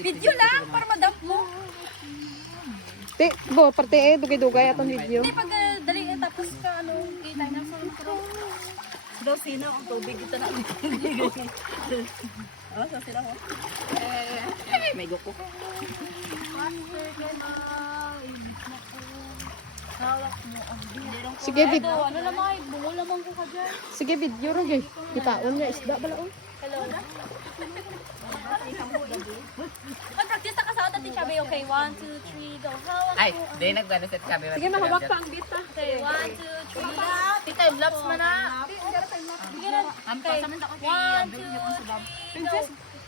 Video lang para madamp mo. Te, bo, parte dugay-dugay atong video. Hindi pag dali tapos ka ano, kita na sa intro. Daw sino ang tubig dito na. Oh, sa sila ho. May goko. Hawak mo ang bidong ko. Sige, video. Ano naman, bungo lamang ko ka dyan. Sige, video ro gyud. Kitaon nga isda balaon. Hello na. Mag-practice na ka sa atin, Chabi. Okay, 1, 2, 3, go. Hawak Ay, mo ang di nagano set kami. Sige, mahawak pa ang bita. Okay, 1, 2, 3. Di time lapse man na. Bigyan na. Okay, 1, 2, 3, go.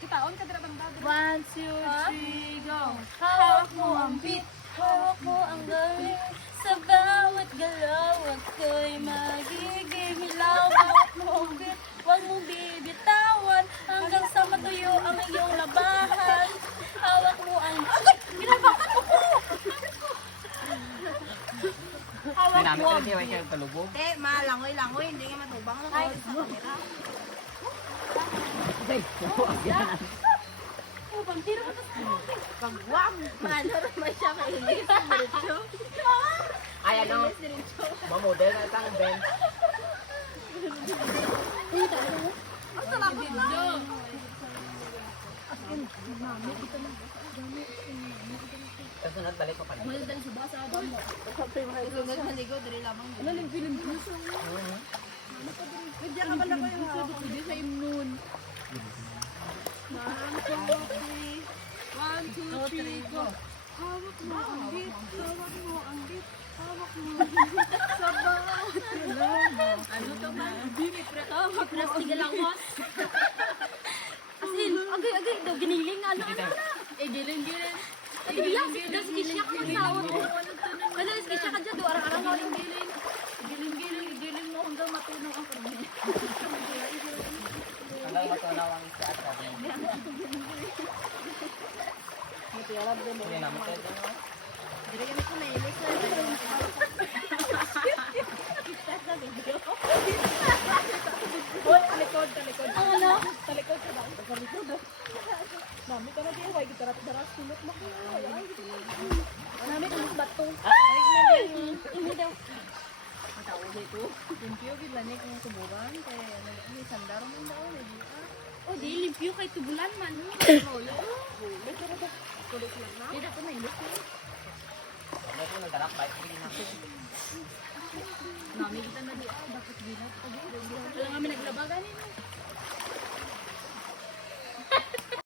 Kitaon ka dira banda. 1, 2, 3, go. Hawak mo ang beat, hawak mo ang galing. Sa bawat galaw, ako'y magiging hilaw. Hawak mo ang beat, huwag mong bibitawan. Hanggang sa matuyo ang iyong labahan. Hawak mo ang... Agay! Ginabakan mo ko! Hawak Dinamit mo ka ang siya, wala kayo palubog. Te, malangoy-langoy, hindi nga matubang lang ako sa kamera. Oh, bang tiro mo to sa kamera. Pagwam! Maano naman siya kay Ilis. Diretso. Ay, ano? Mamodel na isang bench. Ang salapot na! Tapos sunod, balik ko pa rin. Mahal dali sa basa, abang mo. Pagkakapay maligo, dali lamang mo. Ano, limpi-limpi siya. Kaya ka pala ko yung hawak. Hindi sa imnon. 1, 2, 3, go. Hawak mo ang beat, hawak mo ang beat, hawak mo ang beat, sa bawat galaw. Ano to ba? Hawak mo ang beat. Asin, agay daw, giniling, ano na. Eh, giling. Ay, bilang, skisya ka magtawag mo. Ano, skisya ka dyan, arang-arang mo yung giling. Giling mo hanggang matunaw ang karami. Hanggang matunaw ang isa at sabi. Hindi namin kayo dyan, no? Dire kami ko nailis na. Hoy, talikod. Ang ano? Talikod ka ba? Talikod. Mami ka na din, huwag darat sulot mo ko. Mami ka mas bato. Ini daw. Ang tao dito. Limpyo gid lani kung tuburan kay ano sandaro man daw na di. Oh, di limpyo kay tubulan man. Holo. Kulit lang na. Dito na ilis. Ano ito, nagdarak bike, hindi natin. Mami kita na di. Bakit di na? Wala kami naglabagan eh.